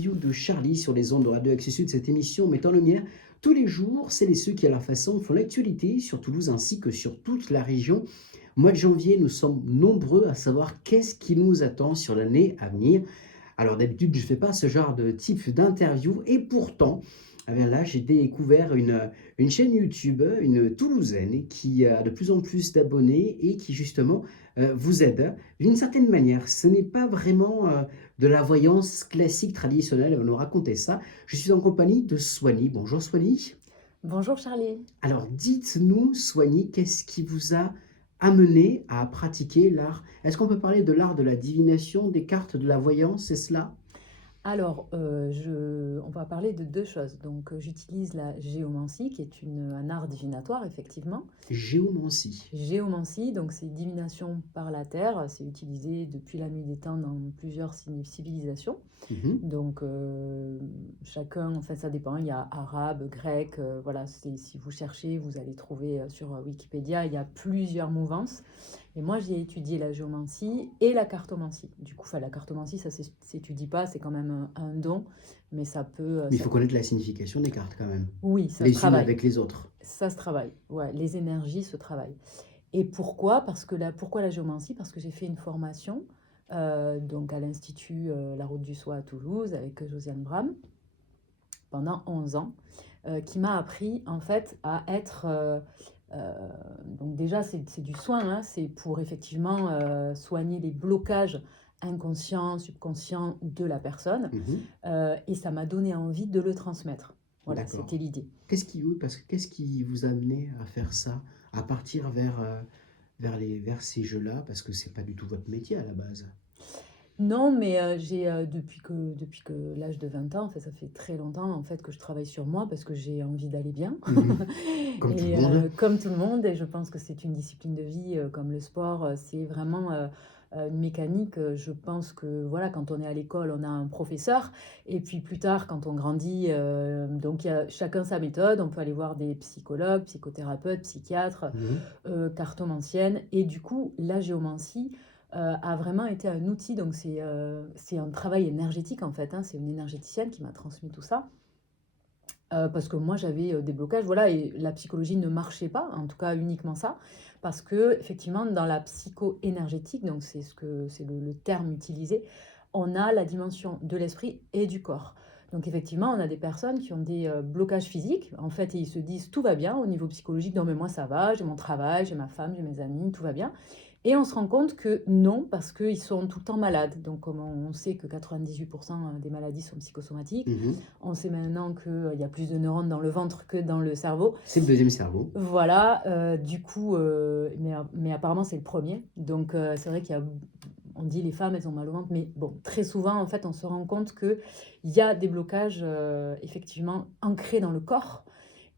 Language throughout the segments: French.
De Charlie sur les ondes de Radio Axe Sud. Cette émission met en lumière tous les jours celles et ceux qui, à leur façon, font l'actualité sur Toulouse ainsi que sur toute la région. Au mois de janvier, nous sommes nombreux à savoir qu'est-ce qui nous attend sur l'année à venir. Alors d'habitude, je ne fais pas ce genre de type d'interview et pourtant, eh bien là, j'ai découvert une chaîne YouTube, une Toulousaine, qui a de plus en plus d'abonnés et qui justement vous aide d'une certaine manière. Ce n'est pas vraiment de la voyance classique traditionnelle, elle va nous raconter ça. Je suis en compagnie de Soigny. Bonjour Soigny. Bonjour Charlie. Alors dites-nous, Soigny, qu'est-ce qui vous a amené à pratiquer l'art? Est-ce qu'on peut parler de l'art de la divination, des cartes de la voyance, c'est cela? Alors, on va parler de deux choses. Donc, j'utilise la géomancie, qui est un art divinatoire, effectivement. Géomancie. Géomancie, donc c'est divination par la terre. C'est utilisé depuis la nuit des temps dans plusieurs civilisations. Mhm. Donc, chacun, en fait, ça dépend. Il y a arabe, grec, voilà. Si vous cherchez, vous allez trouver sur Wikipédia, il y a plusieurs mouvances. Et moi, j'ai étudié la géomancie et la cartomancie. Du coup, la cartomancie, ça s'étudie pas, c'est quand même un don, mais ça peut, Mais il faut connaître la signification des cartes quand même, oui, ça se les unes travaille. avec les autres. Ça se travaille. Ouais, les énergies se travaillent. Et pourquoi? Pourquoi la géomancie? Parce que j'ai fait une formation donc à l'Institut La Route du Soie à Toulouse avec Josiane Bram pendant 11 ans, qui m'a appris en fait à être... euh, donc déjà, c'est du soin, hein, c'est pour effectivement soigner les blocages inconscients, subconscients de la personne. Mhm. Et ça m'a donné envie de le transmettre. Voilà, D'accord. c'était l'idée. Oui, parce que qu'est-ce qui vous a amené à faire ça, à partir vers ces jeux-là, parce que c'est pas du tout votre métier à la base. Non, mais depuis que l'âge de 20 ans, en fait, ça fait très longtemps en fait, que je travaille sur moi parce que j'ai envie d'aller bien. Mhm. Comme tout le Et monde. comme tout le monde, et je pense que c'est une discipline de vie comme le sport, c'est vraiment une mécanique. Je pense que voilà, quand on est à l'école, on a un professeur, et puis plus tard, quand on grandit, donc il y a chacun sa méthode. On peut aller voir des psychologues, psychothérapeutes, psychiatres, Mhm. cartomanciennes, et du coup, la géomancie a vraiment été un outil. Donc c'est un travail énergétique en fait, hein. C'est une énergéticienne qui m'a transmis tout ça. Parce que moi j'avais des blocages, voilà, et la psychologie ne marchait pas, en tout cas uniquement ça, parce que effectivement dans la psycho-énergétique, donc c'est le terme utilisé, on a la dimension de l'esprit et du corps. Donc effectivement, on a des personnes qui ont des blocages physiques, en fait, et ils se disent tout va bien au niveau psychologique, non mais moi ça va, j'ai mon travail, j'ai ma femme, j'ai mes amis, tout va bien. Et on se rend compte que non, parce qu'ils sont tout le temps malades. Donc comme on sait que 98% des maladies sont psychosomatiques, Mhm. on sait maintenant qu'il y a plus de neurones dans le ventre que dans le cerveau. C'est le deuxième cerveau. Voilà, du coup, mais apparemment c'est le premier. Donc c'est vrai on dit les femmes elles ont mal au ventre, mais bon, très souvent en fait on se rend compte qu'il y a des blocages effectivement ancrés dans le corps.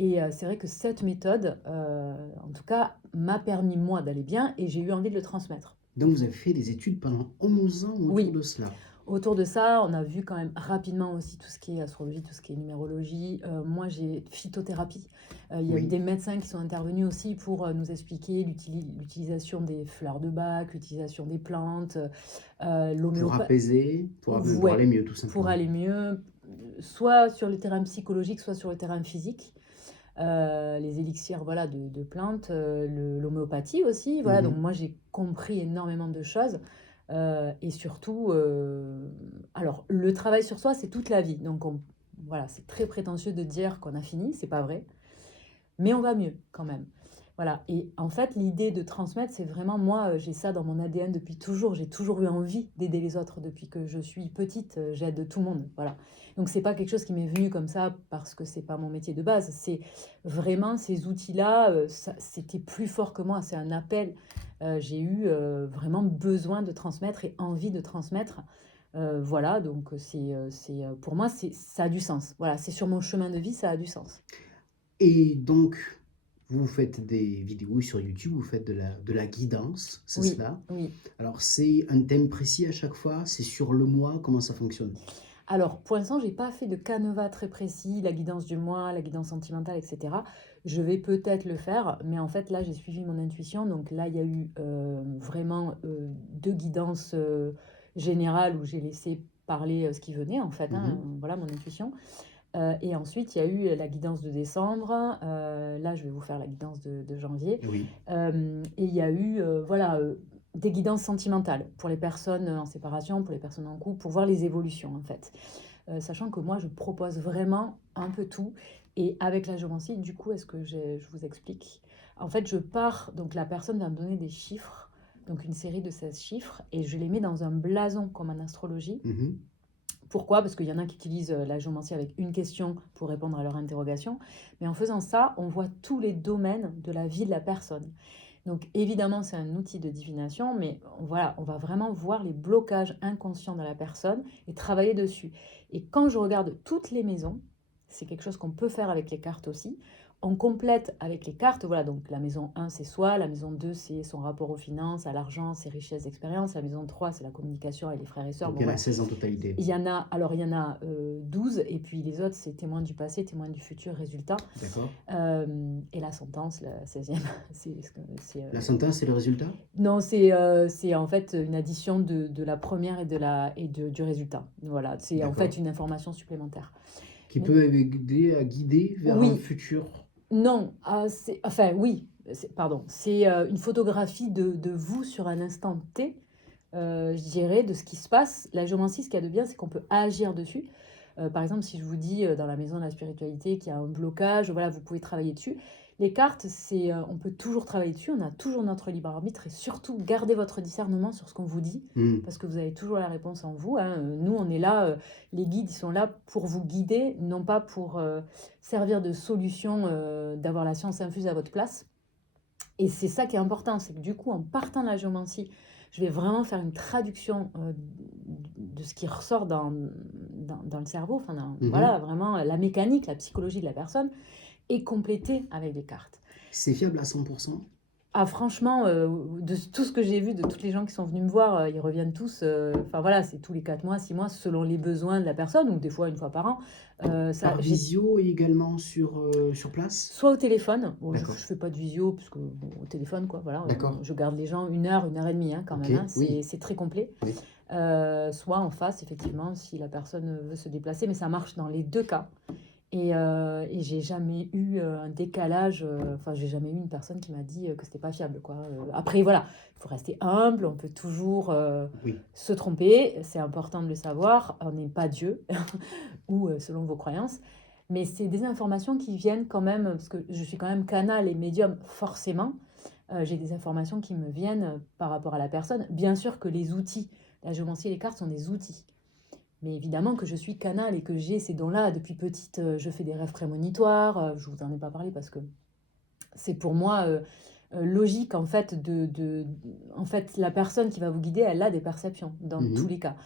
Et c'est vrai que cette méthode, en tout cas, m'a permis moi d'aller bien, et j'ai eu envie de le transmettre. Donc vous avez fait des études pendant 11 ans autour Oui, de cela. autour de ça, on a vu quand même rapidement aussi tout ce qui est astrologie, tout ce qui est numérologie. Moi, j'ai phytothérapie. Il y a eu Oui. des médecins qui sont intervenus aussi pour nous expliquer l'utilisation des fleurs de bac, l'utilisation des plantes, Pour l'homéopathie. apaiser, pour Ouais, aller mieux tout pour simplement. aller mieux, soit sur le terrain psychologique, soit sur le terrain physique. Les élixirs, voilà, de plantes, l'homéopathie aussi, voilà. Donc Mhm. moi j'ai compris énormément de choses, et surtout, alors le travail sur soi c'est toute la vie, donc voilà, c'est très prétentieux de dire qu'on a fini, c'est pas vrai, mais on va mieux quand même. Voilà, et en fait, l'idée de transmettre, c'est vraiment moi, j'ai ça dans mon ADN depuis toujours. J'ai toujours eu envie d'aider les autres depuis que je suis petite. J'aide tout le monde, voilà. Donc c'est pas quelque chose qui m'est venu comme ça parce que c'est pas mon métier de base. C'est vraiment ces outils-là, c'était plus fort que moi. C'est un appel. J'ai eu vraiment besoin de transmettre et envie de transmettre. Voilà, donc pour moi, ça a du sens. Voilà, c'est sur mon chemin de vie, ça a du sens. Et donc, vous faites des vidéos sur YouTube, vous faites de la guidance, c'est Oui, cela. oui. Alors c'est un thème précis à chaque fois, c'est sur le mois, comment ça fonctionne? Alors, pour l'instant, j'ai pas fait de canevas très précis, la guidance du mois, la guidance sentimentale, etc. Je vais peut-être le faire, mais en fait, là, j'ai suivi mon intuition. Donc là, il y a eu vraiment deux guidances générales où j'ai laissé parler ce qui venait, en fait, hein, voilà mon intuition. Et ensuite, il y a eu la guidance de décembre. Là, je vais vous faire la guidance de janvier. Oui. Et il y a eu, des guidances sentimentales pour les personnes en séparation, pour les personnes en couple, pour voir les évolutions, en fait. Sachant que moi, je propose vraiment un peu tout. Et avec la géomancie, du coup, je vous explique. En fait, je pars, donc la personne va me donner des chiffres, donc une série de 16 chiffres, et je les mets dans un blason comme en astrologie. Mhm. Pourquoi? Parce qu'il y en a qui utilisent la géomancie avec une question pour répondre à leur interrogation. Mais en faisant ça, on voit tous les domaines de la vie de la personne. Donc évidemment, c'est un outil de divination, mais voilà, on va vraiment voir les blocages inconscients de la personne et travailler dessus. Et quand je regarde toutes les maisons, c'est quelque chose qu'on peut faire avec les cartes aussi. On complète avec les cartes, voilà, donc la maison 1, c'est soi, la maison 2, c'est son rapport aux finances, à l'argent, ses richesses, expériences, la maison 3, c'est la communication avec les frères et sœurs. Donc Bon, il y en a voilà. 16 en totalité. Il y en a, 12, et puis les autres, c'est témoins du passé, témoins du futur, résultat. D'accord. Et la sentence, la 16e, La sentence, c'est le résultat? non, c'est en fait une addition de la première du résultat. Voilà, c'est en D'accord. fait une information supplémentaire. Qui Mais- peut aider à guider vers Oui. un futur. Non, oui, pardon, c'est une photographie de vous sur un instant T, je dirais, de ce qui se passe. La géomancie, ce qu'il y a de bien, c'est qu'on peut agir dessus. Par exemple, si je vous dis dans la maison de la spiritualité qu'il y a un blocage, voilà, vous pouvez travailler dessus. Les cartes, on peut toujours travailler dessus, on a toujours notre libre arbitre et surtout gardez votre discernement sur ce qu'on vous dit parce que vous avez toujours la réponse en vous, hein. Nous, on est là, les guides, ils sont là pour vous guider, non pas pour servir de solution, d'avoir la science infuse à votre place. Et c'est ça qui est important, c'est que du coup, en partant de la géomancie, je vais vraiment faire une traduction de ce qui ressort dans le cerveau, enfin, voilà, vraiment la mécanique, la psychologie de la personne, et compléter avec des cartes. C'est fiable à 100%? Ah, franchement, de tout ce que j'ai vu, de toutes les gens qui sont venus me voir, ils reviennent tous. Enfin voilà, c'est tous les 4 mois, 6 mois, selon les besoins de la personne, ou des fois une fois par an. Par visio et également sur place? Soit au téléphone. Bon, je ne D'accord. fais pas de visio, parce que bon, au téléphone, quoi, voilà. D'accord. Je garde les gens 1 heure et demie, hein, quand Ok, même. Hein, oui. c'est très complet. Oui. Soit en face, effectivement, si la personne veut se déplacer, mais ça marche dans les deux cas. Et j'ai jamais eu un décalage, enfin, j'ai jamais eu une personne qui m'a dit que c'était pas fiable, quoi. Après, voilà, il faut rester humble, on peut toujours Oui. se tromper, c'est important de le savoir, on n'est pas Dieu, ou selon vos croyances, mais c'est des informations qui viennent quand même, parce que je suis quand même canal et médium, forcément, j'ai des informations qui me viennent par rapport à la personne. Bien sûr que les outils, la géomancie et les cartes sont des outils. Mais évidemment que je suis canal et que j'ai ces dons-là. Depuis petite, je fais des rêves prémonitoires. Je vous en ai pas parlé parce que c'est pour moi logique, en fait, en fait, la personne qui va vous guider, elle a des perceptions dans tous les cas.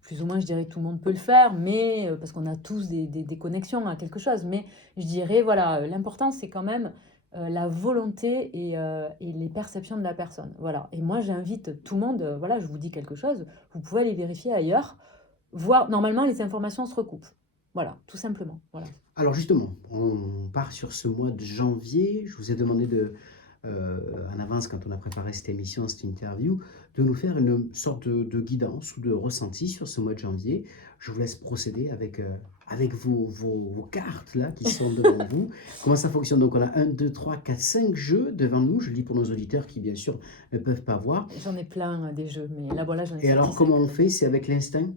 Plus ou moins, je dirais que tout le monde peut le faire, mais parce qu'on a tous des connexions à quelque chose. Mais je dirais, voilà, l'important, c'est quand même la volonté et les perceptions de la personne. Voilà. Et moi, j'invite tout le monde, voilà, je vous dis quelque chose, vous pouvez aller vérifier ailleurs, voir, normalement, les informations se recoupent. Voilà, tout simplement. Voilà. Alors justement, on part sur ce mois de janvier. Je vous ai demandé en avance, quand on a préparé cette émission, cette interview, de nous faire une sorte de guidance ou de ressenti sur ce mois de janvier. Je vous laisse procéder avec vos cartes là qui sont devant vous. Comment ça fonctionne? Donc on a 1, 2, 3, 4, 5 jeux devant nous. Je lis pour nos auditeurs qui bien sûr ne peuvent pas voir. J'en ai plein des jeux, mais là voilà, j'en ai Et alors sorti comment cinq. on fait? C'est avec l'instinct?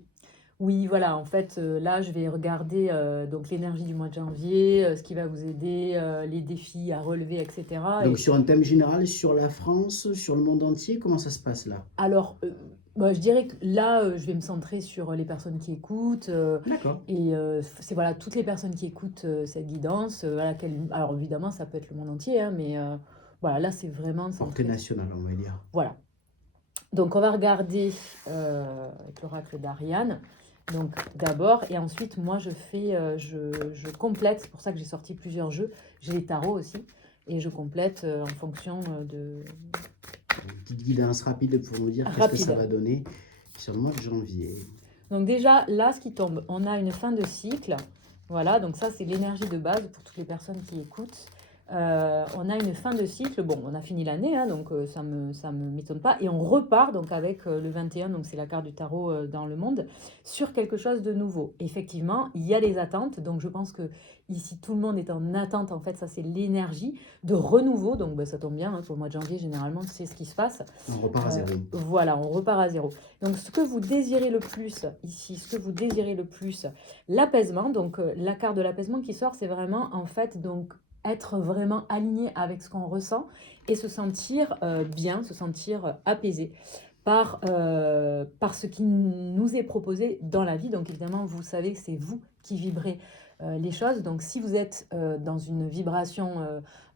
Oui, voilà, en fait, là, je vais regarder donc l'énergie du mois de janvier, ce qui va vous aider, les défis à relever, etc. Donc Et sur un thème général, sur la France, sur le monde entier, comment ça se passe là? alors, je dirais que là, je vais me centrer sur les personnes qui écoutent, D'accord. et c'est voilà, toutes les personnes qui écoutent cette guidance. Voilà, alors évidemment, ça peut être le monde entier, hein, mais voilà, là, c'est vraiment Portée centré. nationale, on va dire. Voilà. Donc, on va regarder avec l'oracle d'Ariane. Donc, d'abord, et ensuite, moi, je complète. C'est pour ça que j'ai sorti plusieurs jeux. J'ai les tarots aussi. Et je complète en fonction de... Une petite guidance rapide pour nous dire qu'est-ce que ça Rapide. va donner sur le mois de janvier. Donc déjà, là, ce qui tombe, on a une fin de cycle. Voilà, donc ça, c'est l'énergie de base pour toutes les personnes qui écoutent. On a une fin de cycle. Bon, on a fini l'année, hein, donc ça me m'étonne pas. Et on repart donc avec le 21, donc c'est la carte du tarot dans le monde, sur quelque chose de nouveau. Effectivement, il y a des attentes. Donc je pense que ici, tout le monde est en attente. En fait, ça, c'est l'énergie de renouveau. Donc ça tombe bien, hein, pour le mois de janvier, généralement, c'est ce qui se passe. On repart à zéro. Voilà, on repart à zéro. Donc, ce que vous désirez le plus ici, ce que vous désirez le plus, l'apaisement. Donc, la carte de l'apaisement qui sort, c'est vraiment, en fait, donc, être vraiment aligné avec ce qu'on ressent et se sentir bien, se sentir apaisé par ce qui nous est proposé dans la vie. Donc, évidemment, vous savez que c'est vous qui vibrez les choses. Donc, si vous êtes dans une vibration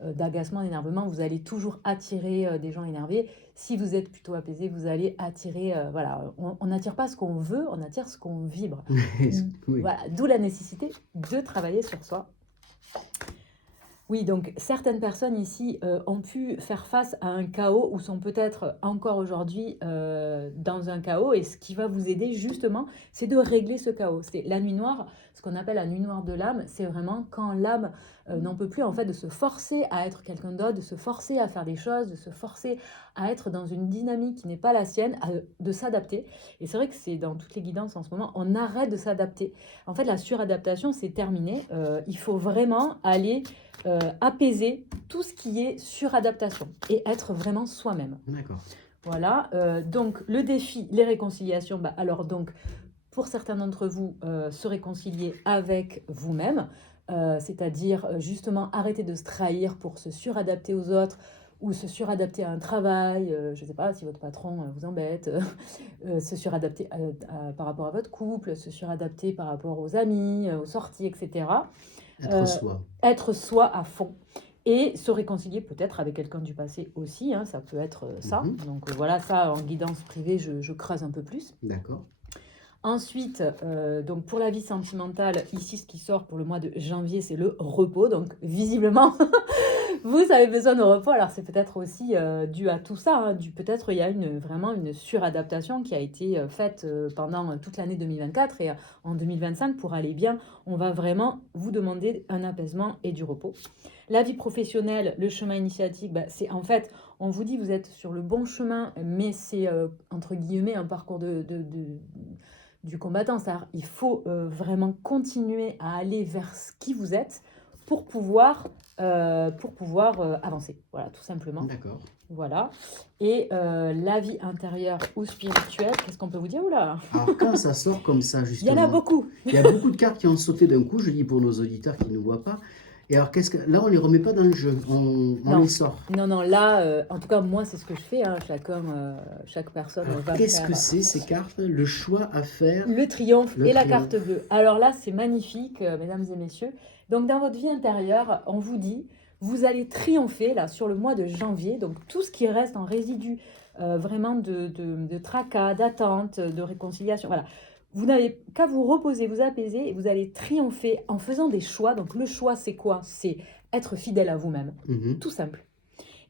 d'agacement, d'énervement, vous allez toujours attirer des gens énervés. Si vous êtes plutôt apaisé, vous allez attirer... voilà, on n'attire pas ce qu'on veut, on attire ce qu'on vibre. Oui. Voilà, d'où la nécessité de travailler sur soi. Oui, donc certaines personnes ici ont pu faire face à un chaos ou sont peut-être encore aujourd'hui dans un chaos. Et ce qui va vous aider justement, c'est de régler ce chaos. C'est la nuit noire, ce qu'on appelle la nuit noire de l'âme. C'est vraiment quand l'âme n'en peut plus en fait de se forcer à être quelqu'un d'autre, de se forcer à faire des choses, de se forcer à être dans une dynamique qui n'est pas la sienne, de s'adapter. Et c'est vrai que c'est dans toutes les guidances en ce moment, on arrête de s'adapter. En fait, la suradaptation, c'est terminé. Il faut vraiment aller... apaiser tout ce qui est suradaptation et être vraiment soi-même. D'accord. Voilà, donc le défi, les réconciliations, alors donc pour certains d'entre vous, se réconcilier avec vous-même, c'est-à-dire justement arrêter de se trahir pour se suradapter aux autres ou se suradapter à un travail, je ne sais pas si votre patron vous embête, se suradapter par rapport à votre couple, se suradapter par rapport aux amis, aux sorties, etc. Être soi. Être soi à fond et se réconcilier peut-être avec quelqu'un du passé aussi, hein, ça peut être ça. Donc voilà, ça en guidance privée, je creuse un peu plus. D'accord. Ensuite, donc pour la vie sentimentale, ici ce qui sort pour le mois de janvier, c'est le repos. Donc visiblement, vous avez besoin de repos. Alors c'est peut-être aussi dû à tout ça. Hein, peut-être il y a vraiment une suradaptation qui a été faite pendant toute l'année 2024 et en 2025 pour aller bien. On va vraiment vous demander un apaisement et du repos. La vie professionnelle, le chemin initiatique, c'est en fait, on vous dit vous êtes sur le bon chemin, mais c'est entre guillemets un parcours du combattant. C'est-à-dire il faut vraiment continuer à aller vers ce qui vous êtes pour pouvoir avancer. Voilà, tout simplement. D'accord. Voilà. Et la vie intérieure ou spirituelle, qu'est-ce qu'on peut vous dire? Oula, Alors, quand ça sort comme ça, il y justement, en a beaucoup. il y a beaucoup de cartes qui ont sauté d'un coup, je dis pour nos auditeurs qui ne voient pas. Et alors, là, on ne les remet pas dans le jeu, on Non. les sort. Non, là, en tout cas, moi, c'est ce que je fais. Hein. Chaque personne Alors, va qu'est-ce faire que c'est ces cartes? Le choix à faire? le triomphe Le et la triomphe. carte bleue. Alors là, c'est magnifique, mesdames et messieurs. Donc, dans votre vie intérieure, on vous dit, vous allez triompher là sur le mois de janvier. Donc, tout ce qui reste en résidu vraiment de tracas, d'attente, de réconciliation. Voilà. Vous n'avez qu'à vous reposer, vous apaiser et vous allez triompher en faisant des choix. Donc, le choix, c'est quoi? C'est être fidèle à vous-même. Tout simple.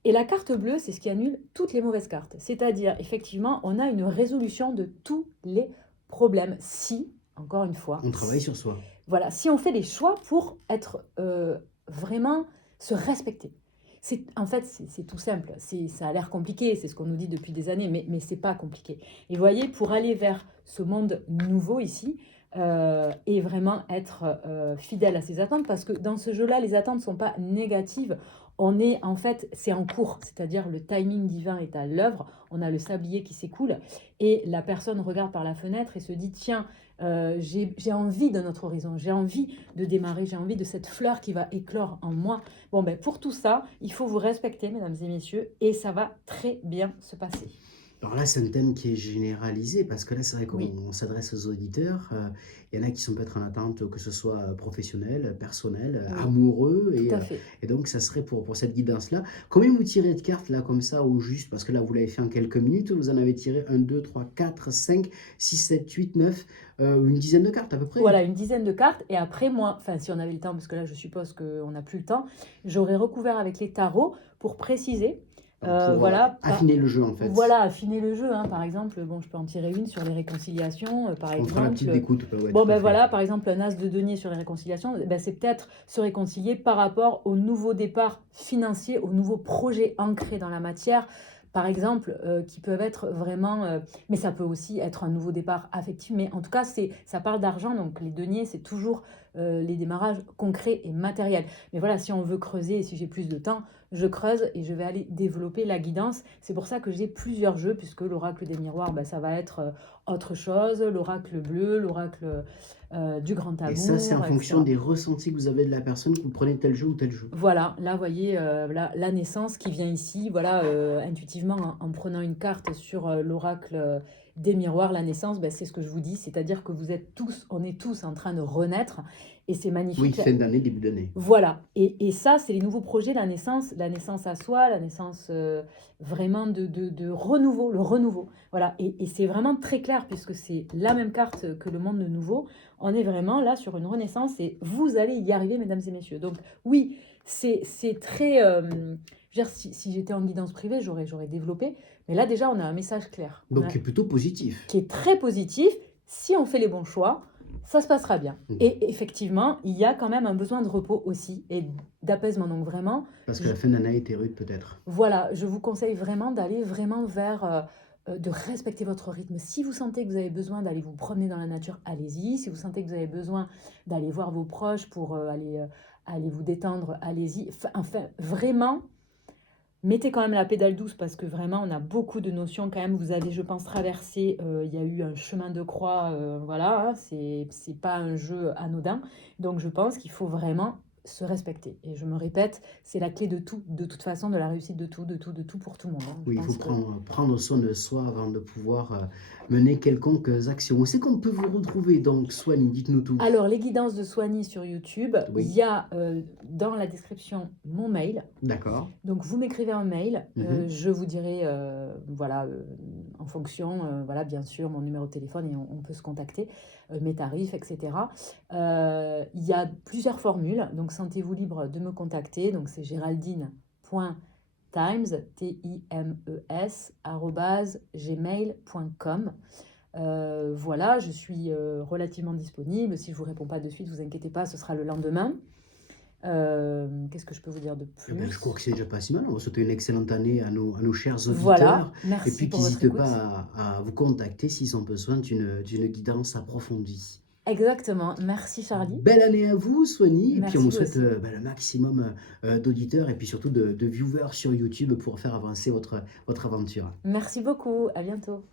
Et la carte bleue, c'est ce qui annule toutes les mauvaises cartes. C'est-à-dire, effectivement, on a une résolution de tous les problèmes. Si, encore une fois, On travaille sur soi. voilà, si on fait des choix pour être vraiment se respecter. En fait, c'est tout simple. Ça a l'air compliqué, c'est ce qu'on nous dit depuis des années, mais c'est pas compliqué. Et vous voyez, pour aller vers ce monde nouveau ici, et vraiment être fidèle à ses attentes, parce que dans ce jeu-là, les attentes ne sont pas négatives. En fait, c'est en cours, c'est-à-dire le timing divin est à l'œuvre. On a le sablier qui s'écoule et la personne regarde par la fenêtre et se dit tiens, j'ai envie de notre horizon, j'ai envie de démarrer, j'ai envie de cette fleur qui va éclore en moi. Bon, pour tout ça, il faut vous respecter, mesdames et messieurs, et ça va très bien se passer. Alors là, c'est un thème qui est généralisé parce que là, c'est vrai qu'on Oui. s'adresse aux auditeurs. Il y en a qui sont peut-être en attente, que ce soit professionnel, personnel, Oui. amoureux. Tout à fait. Et donc, ça serait pour cette guidance-là. Combien vous tirez de cartes là, comme ça, au juste? Parce que là, vous l'avez fait en quelques minutes. Vous en avez tiré 1, 2, 3, 4, 5, 6, 7, 8, 9, une dizaine de cartes à peu près. Voilà, une dizaine de cartes. Et après, moi, si on avait le temps, parce que là, je suppose qu'on n'a plus le temps, j'aurais recouvert avec les tarots pour préciser Pour Voilà, affiner le jeu, en fait. voilà, affiner le jeu, hein. Par exemple, bon, je peux en tirer une sur les réconciliations, par On fera la petite exemple. découte, ouais, Bon, tout à ben fait. voilà, par exemple, un as de denier sur les réconciliations, ben, c'est peut-être se réconcilier par rapport au nouveau départ financier, aux nouveaux projets ancrés dans la matière, par exemple, qui peuvent être vraiment. Mais ça peut aussi être un nouveau départ affectif. Mais en tout cas, ça parle d'argent, donc les deniers, c'est toujours les démarrages concrets et matériels. Mais voilà, si on veut creuser et si j'ai plus de temps, je creuse et je vais aller développer la guidance. C'est pour ça que j'ai plusieurs jeux, puisque l'oracle des miroirs, ben, ça va être autre chose, l'oracle bleu, l'oracle du grand Et ça, c'est en amour, fonction etc. des ressentis que vous avez de la personne, que vous prenez tel jeu ou tel jeu. Voilà, là, vous voyez, la naissance qui vient ici, voilà, intuitivement, en prenant une carte sur l'oracle des miroirs, la naissance, ben, c'est ce que je vous dis, c'est-à-dire que on est tous en train de renaître, et c'est Oui, magnifique. fin d'année, début d'année. Voilà, et ça, c'est les nouveaux projets, la naissance à soi, la naissance vraiment de renouveau, le renouveau. Voilà, et c'est vraiment très clair puisque c'est la même carte que le monde de nouveau. On est vraiment là sur une renaissance et vous allez y arriver, mesdames et messieurs. Donc, oui, c'est très. Je veux dire, si j'étais en guidance privée, j'aurais développé. Mais là, déjà, on a un message clair. Donc, qui est plutôt positif. Qui est très positif. Si on fait les bons choix, ça se passera bien. Et effectivement, il y a quand même un besoin de repos aussi et d'apaisement. Donc vraiment, Parce que la fin d'année était rude, peut-être. voilà, je vous conseille vraiment d'aller vraiment vers, de respecter votre rythme. Si vous sentez que vous avez besoin d'aller vous promener dans la nature, allez-y. Si vous sentez que vous avez besoin d'aller voir vos proches pour aller vous détendre, allez-y. Enfin, vraiment, mettez quand même la pédale douce parce que vraiment, on a beaucoup de notions quand même. Vous avez, je pense, traversé, il y a eu un chemin de croix, voilà, hein, c'est pas un jeu anodin. Donc, je pense qu'il faut vraiment se respecter. Et je me répète, c'est la clé de tout, de toute façon, de la réussite de tout, de tout, de tout pour tout le monde, hein. Je Oui, il faut pense que... prendre soin de soi avant de pouvoir mener quelconques actions. Où c'est qu'on peut vous retrouver, donc, Swanny, dites-nous tout. Alors, les guidances de Soigny sur YouTube, Oui. il y a dans la description mon mail. D'accord. Donc, vous m'écrivez un mail, je vous dirai, voilà, en fonction, voilà, bien sûr, mon numéro de téléphone et on peut se contacter, mes tarifs, etc. Il y a plusieurs formules, donc sentez-vous libre de me contacter. Donc, c'est géraldine.times, T-I-M-E-S, @gmail.com. Voilà, je suis relativement disponible. Si je ne vous réponds pas de suite, vous inquiétez pas, ce sera le lendemain. Qu'est-ce que je peux vous dire de Eh ben, plus? je crois que c'est déjà pas si mal. On va souhaiter une excellente année à nos chers auditeurs. Voilà, Et merci puis pour qu'ils votre n'hésitent écoute. pas à vous contacter s'ils ont besoin d'une guidance approfondie. Exactement, merci Charlie. Belle année à vous, Swanny. Et puis on Merci vous vous souhaite aussi. le maximum d'auditeurs et puis surtout de viewers sur YouTube pour faire avancer votre aventure. Merci beaucoup, à bientôt.